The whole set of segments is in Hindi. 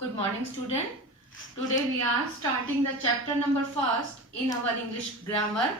Good morning, student. Today we are starting the chapter number first in our English grammar.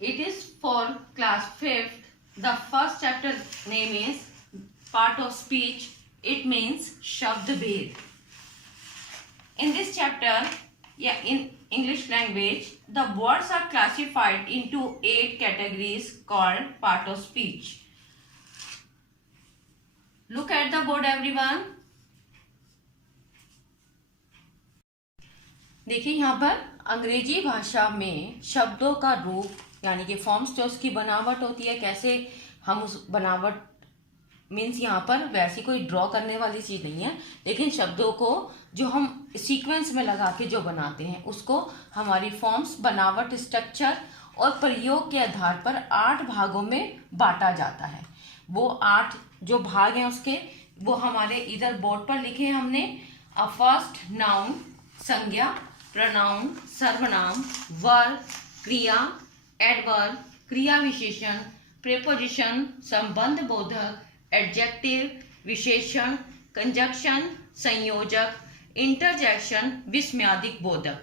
It is for class 5th. The first chapter name is part of speech. It means Shabd Bhed. In this chapter, in English language, the words are classified into 8 categories called part of speech. Look at the board, everyone. देखिए यहाँ पर अंग्रेजी भाषा में शब्दों का रूप यानी कि फॉर्म्स जो उसकी बनावट होती है, कैसे हम उस बनावट मीन्स यहाँ पर वैसी कोई ड्रॉ करने वाली चीज नहीं है, लेकिन शब्दों को जो हम सीक्वेंस में लगा के जो बनाते हैं उसको हमारी फॉर्म्स, बनावट, स्ट्रक्चर और प्रयोग के आधार पर 8 भागों में बांटा जाता है। वो 8 जो भाग हैं उसके वो हमारे इधर बोर्ड पर लिखे हैं हमने। फर्स्ट नाउन संज्ञा, प्रोनाउन सर्वनाम, वर्ब क्रिया, एडवर्ब क्रिया विशेषण, प्रीपोजिशन संबंध बोधक, एडजेक्टिव विशेषण, कंजक्शन संयोजक, इंटरजेक्शन विस्मयादिक बोधक।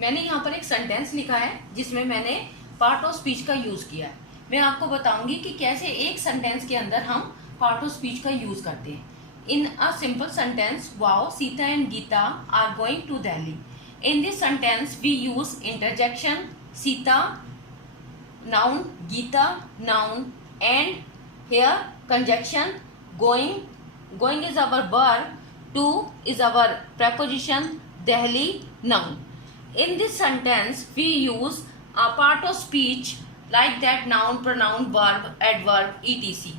मैंने यहाँ पर एक सेंटेंस लिखा है जिसमें मैंने पार्ट ऑफ स्पीच का यूज किया है। मैं आपको बताऊंगी कि कैसे एक सेंटेंस के अंदर हम पार्ट ऑफ स्पीच का यूज करते हैं। In a simple sentence, wow, Sita and Geeta are going to Delhi. In this sentence, we use interjection, Sita, noun, Geeta, noun, and here conjunction, going. Going is our verb, to is our preposition, Delhi, noun. In this sentence, we use a part of speech like that noun, pronoun, verb, adverb, etc.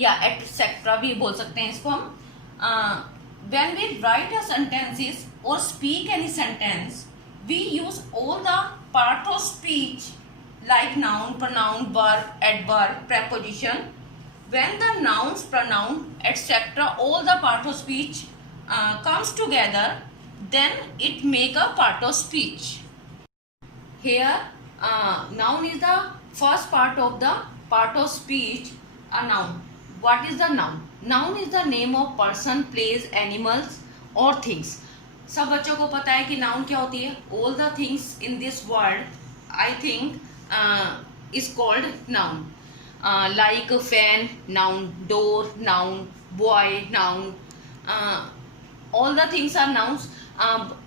या एक्सेट्रा भी बोल सकते हैं इसको हम। when we write a sentences or speak any sentence, we use all the part of speech like noun, pronoun, verb, adverb, preposition. When the nouns, pronoun, etc. all the part of speech comes together, then it make a part of speech. Here noun is the first part of the part of speech. A noun. What is the noun? Noun is the name of person, place, animals or things. सब बच्चों को पता है कि noun क्या होती है। All the things in this world, I think, is called noun. Like a fan, noun. Door, noun. Boy, noun. All the things are nouns.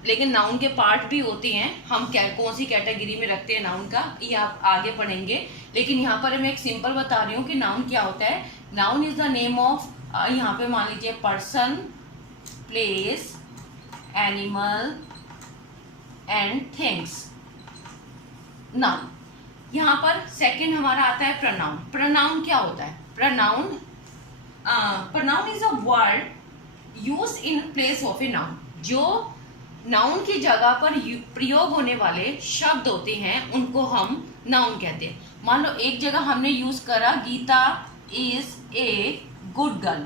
लेकिन नाउन के पार्ट भी होते हैं। हम कौन सी कैटेगरी में रखते हैं नाउन का, ये आप आगे पढ़ेंगे। लेकिन यहाँ पर मैं एक सिंपल बता रही हूँ कि नाउन क्या होता है। Noun is the name of, यहाँ पे मान लीजिए person, place, animal and things. Noun. यहाँ पर सेकंड हमारा आता है प्रोनाउन। प्रोनाउन क्या होता है? Pronoun is a word used in place of a noun. जो नाउन की जगह पर प्रयोग होने वाले शब्द होते हैं उनको हम नाउन कहते हैं। मान लो एक जगह हमने यूज करा Gita is a good girl,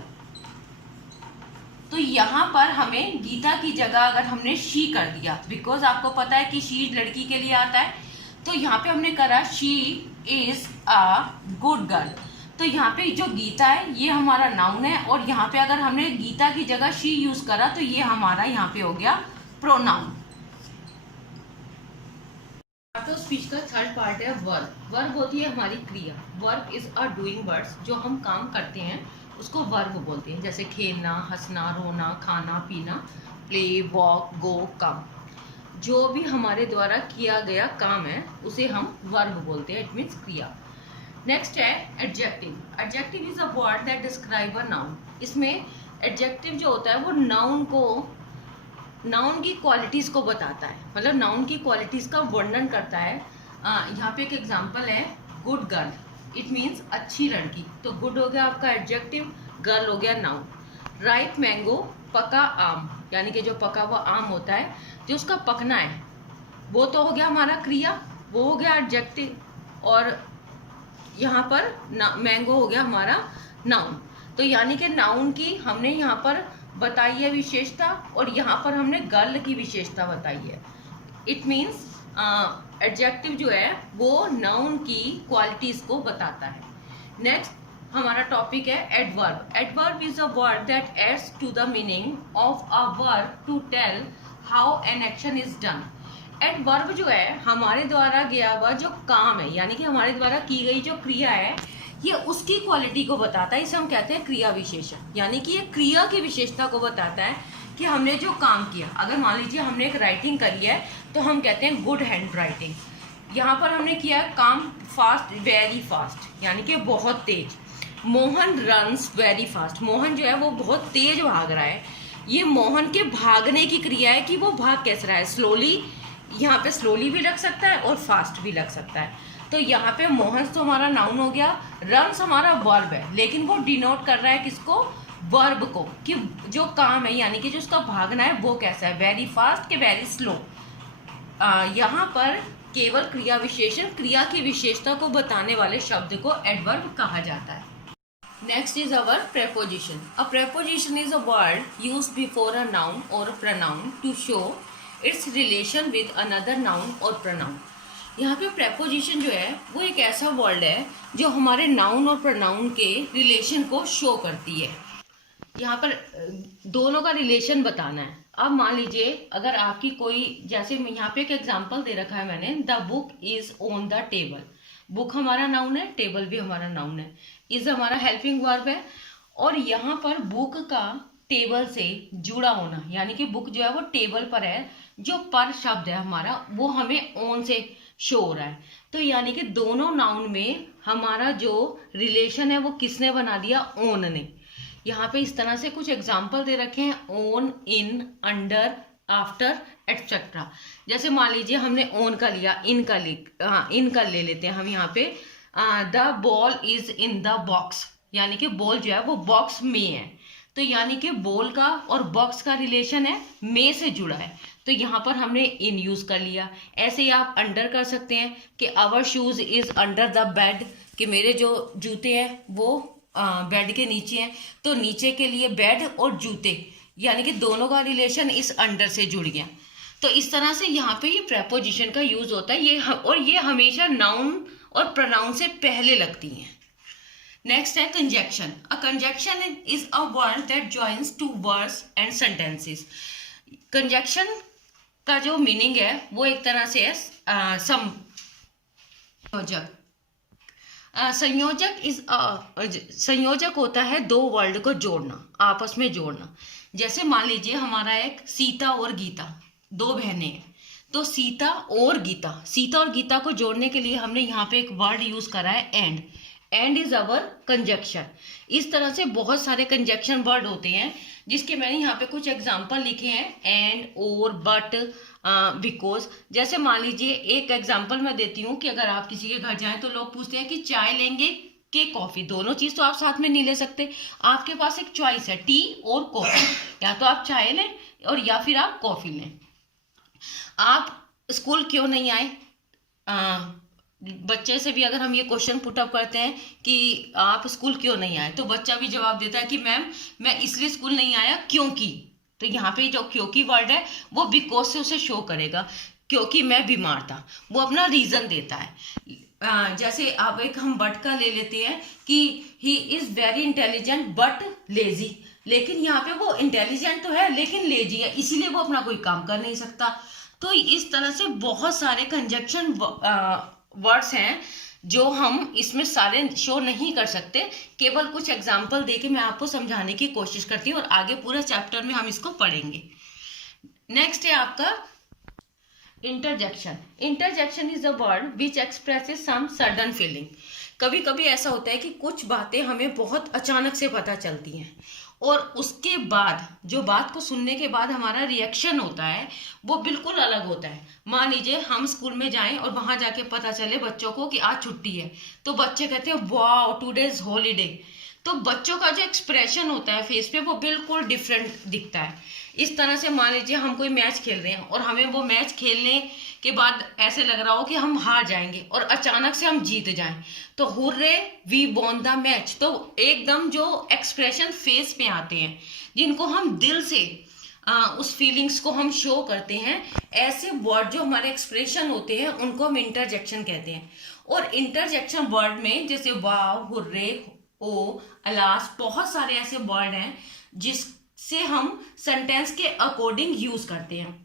तो यहाँ पर हमें गीता की जगह अगर हमने शी कर दिया, बिकॉज आपको पता है कि शी लड़की के लिए आता है, तो यहाँ पे हमने करा she is a good girl. तो यहाँ पे जो गीता है ये हमारा नाउन है, और यहाँ पे अगर हमने गीता की जगह शी यूज करा तो ये हमारा यहाँ पे हो गया प्रोनाउन। पार्ट ऑफ स्पीच का थर्ड पार्ट है वर्ब। वर्ब होती है हमारी क्रिया। Verb is a doing words, जो हम काम करते हैं उसको वर्ब बोलते हैं। जैसे खेलना, हंसना, रोना, खाना, पीना, प्ले, वॉक, गो, कम। जो भी हमारे द्वारा किया गया काम है उसे हम वर्ब बोलते हैं। इट मीन्स क्रिया। नेक्स्ट है adjective. Adjective is a word that describe a noun. इसमें एडजेक्टिव जो होता है वो नाउन की क्वालिटीज को बताता है, मतलब नाउन की क्वालिटीज का वर्णन करता है। यहाँ पे एक एग्जांपल है गुड गर्ल। इट मीन्स अच्छी लड़की। तो गुड हो गया आपका एडजेक्टिव, गर्ल हो गया नाउन। राइप मैंगो, पका आम, यानी कि जो पका हुआ आम होता है जो उसका पकना है वो तो हो गया हमारा क्रिया, वो हो गया एडजेक्टिव। और यहाँ पर मैंगो हो गया हमारा नाउन। तो यानी कि नाउन की हमने यहाँ पर बताई है विशेषता, और यहाँ पर हमने गर्ल की विशेषता बताई है। इट मीन्स एडजेक्टिव जो है वो नाउन की क्वालिटीज को बताता है। नेक्स्ट हमारा टॉपिक है adverb. Adverb is a word that adds to the meaning of a verb to tell how an action is done. Adverb जो है हमारे द्वारा किया हुआ जो काम है, यानी कि हमारे द्वारा की गई जो क्रिया है, ये उसकी क्वालिटी को बताता है। इसे हम कहते हैं क्रिया विशेषण, यानी कि ये क्रिया की विशेषता को बताता है कि हमने जो काम किया। अगर मान लीजिए हमने एक राइटिंग करी है तो हम कहते हैं गुड हैंड राइटिंग। यहाँ पर हमने किया काम फास्ट, वेरी फास्ट, यानी कि बहुत तेज। Mohan runs very fast, Mohan जो है वो बहुत तेज भाग रहा है। ये मोहन के भागने की क्रिया है कि वो भाग कैसे रहा है, स्लोली, यहाँ पे स्लोली भी लग सकता है और फास्ट भी लग सकता है। तो यहाँ पे मोहन तो हमारा नाउन हो गया, रन्स हमारा वर्ब है, लेकिन वो डिनोट कर रहा है किसको, वर्ब को, कि जो काम है यानी कि जो उसका भागना है वो कैसा है, वेरी फास्ट के वेरी स्लो। यहाँ पर केवल क्रिया विशेषण, क्रिया की विशेषता को बताने वाले शब्द को एडवर्ब कहा जाता है। Next is our preposition. A preposition is a word used before a noun or pronoun to show its relation with another noun or pronoun. यहाँ पे प्रेपोजिशन जो है वो एक ऐसा वर्ड है जो हमारे नाउन और प्रोनाउन के रिलेशन को शो करती है। यहाँ पर दोनों का रिलेशन बताना है। अब मान लीजिए अगर आपकी कोई, जैसे यहाँ पे एक एग्जांपल दे रखा है मैंने, the book is on the table. Book हमारा नाउन है, टेबल भी हमारा नाउन है, इज हमारा हेल्पिंग वर्ब है। और यहाँ पर बुक का टेबल से जुड़ा होना, यानी कि बुक जो है वो टेबल पर है, जो पर शब्द है हमारा वो हमें ऑन से शो हो रहा है। तो यानी कि दोनों नाउन में हमारा जो रिलेशन है वो किसने बना दिया, ऑन ने। यहाँ पे इस तरह से कुछ एग्जाम्पल दे रखे हैं, on, in, under, after, etcetera. जैसे मान लीजिए हमने ऑन का लिया, इन का ले लेते हैं हम। यहाँ पे the ball is in the box, यानी कि बॉल जो है वो बॉक्स में है। तो यानी कि बॉल का और बॉक्स का रिलेशन है, में से जुड़ा है, तो यहाँ पर हमने इन यूज कर लिया। ऐसे ही आप अंडर कर सकते हैं कि our shoes is under the bed, कि मेरे जो जूते हैं वो बेड के नीचे हैं। तो नीचे के लिए बेड और जूते, यानी कि दोनों का रिलेशन इस अंडर से जुड़ गया। तो इस तरह से यहाँ पे ये प्रेपोजिशन का यूज होता है, ये हमेशा नाउन और प्रोनाउन से पहले लगती हैं। नेक्स्ट है conjunction. A conjunction is a word that joins two words and sentences. Conjunction का जो मीनिंग है वो एक तरह से है संयोजक होता है दो वर्ड को जोड़ना, आपस में जोड़ना। जैसे मान लीजिए हमारा एक सीता और गीता, दो बहनें हैं, तो सीता और गीता को जोड़ने के लिए हमने यहाँ पे एक वर्ड यूज करा है and. And is our conjunction. इस तरह से बहुत सारे कंजक्शन वर्ड होते हैं, जिसके मैंने यहाँ पे कुछ एग्जाम्पल लिखे हैं, एंड, और, बट, बिकॉज। जैसे मान लीजिए एक एग्जाम्पल मैं देती हूँ कि अगर आप किसी के घर जाएं तो लोग पूछते हैं कि चाय लेंगे कि कॉफी। दोनों चीज तो आप साथ में नहीं ले सकते, आपके पास एक चॉइस है, टी और कॉफी। या तो आप चाय लें और या फिर आप कॉफी लें। आप स्कूल क्यों नहीं आए, बच्चे से भी अगर हम ये क्वेश्चन पुटअप करते हैं कि आप स्कूल क्यों नहीं आए, तो बच्चा भी जवाब देता है कि मैम मैं इसलिए स्कूल नहीं आया क्योंकि। तो यहाँ पे जो क्योंकि वर्ड है वो बिकॉज से उसे शो करेगा, क्योंकि मैं बीमार था, वो अपना रीजन देता है। जैसे आप एक हम बट का ले लेते हैं कि he is very intelligent but lazy. लेकिन यहाँ पे वो इंटेलिजेंट तो है लेकिन लेजी है, इसीलिए वो अपना कोई काम कर नहीं सकता। तो इस तरह से बहुत सारे कंजक्शन वर्ड्स हैं जो हम इसमें सारे शो नहीं कर सकते। केवल कुछ एग्जाम्पल देके मैं आपको समझाने की कोशिश करती हूँ और आगे पूरा चैप्टर में हम इसको पढ़ेंगे। नेक्स्ट है आपका interjection. Interjection is a word which expresses some sudden feeling. कभी कभी ऐसा होता है कि कुछ बातें हमें बहुत अचानक से पता चलती हैं और उसके बाद जो बात को सुनने के बाद हमारा रिएक्शन होता है वो बिल्कुल अलग होता है। मान लीजिए हम स्कूल में जाएं और वहां जाके पता चले बच्चों को कि आज छुट्टी है, तो बच्चे कहते हैं वाओ टुडे इज हॉलीडे। तो बच्चों का जो एक्सप्रेशन होता है फेस पे वो बिल्कुल डिफरेंट दिखता है। इस तरह से मान लीजिए हम कोई मैच खेल रहे हैं और हमें वो मैच खेलने के बाद ऐसे लग रहा हो कि हम हार जाएंगे और अचानक से हम जीत जाएं, तो hurray we won the match. तो एकदम जो एक्सप्रेशन फेस पे आते हैं जिनको हम दिल से उस फीलिंग्स को हम शो करते हैं, ऐसे वर्ड जो हमारे एक्सप्रेशन होते हैं उनको हम इंटरजेक्शन कहते हैं। और इंटरजेक्शन वर्ड में जैसे वाव, हुर्रे, ओ, अलास, बहुत सारे ऐसे वर्ड हैं जिससे हम सेंटेंस के अकॉर्डिंग यूज करते हैं।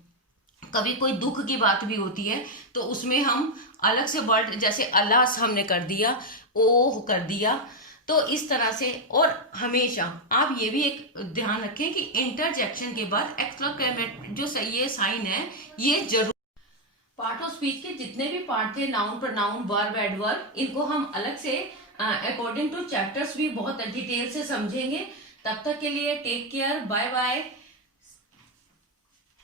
कभी कोई दुख की बात भी होती है तो उसमें हम अलग से वर्ड, जैसे अलास हमने कर दिया, ओह कर दिया, तो इस तरह से। और हमेशा आप ये भी एक ध्यान रखें कि इंटरजेक्शन के बाद एक्सक्लेमेटरी जो सही है साइन है, ये जरूर। पार्ट ऑफ स्पीच के जितने भी पार्ट थे, नाउन, प्रोनाउन, वर्ब, एडवर्ब, इनको हम अलग से अकॉर्डिंग टू चैप्टर्स भी बहुत डिटेल से समझेंगे। तब तक के लिए टेक केयर, बाय बाय।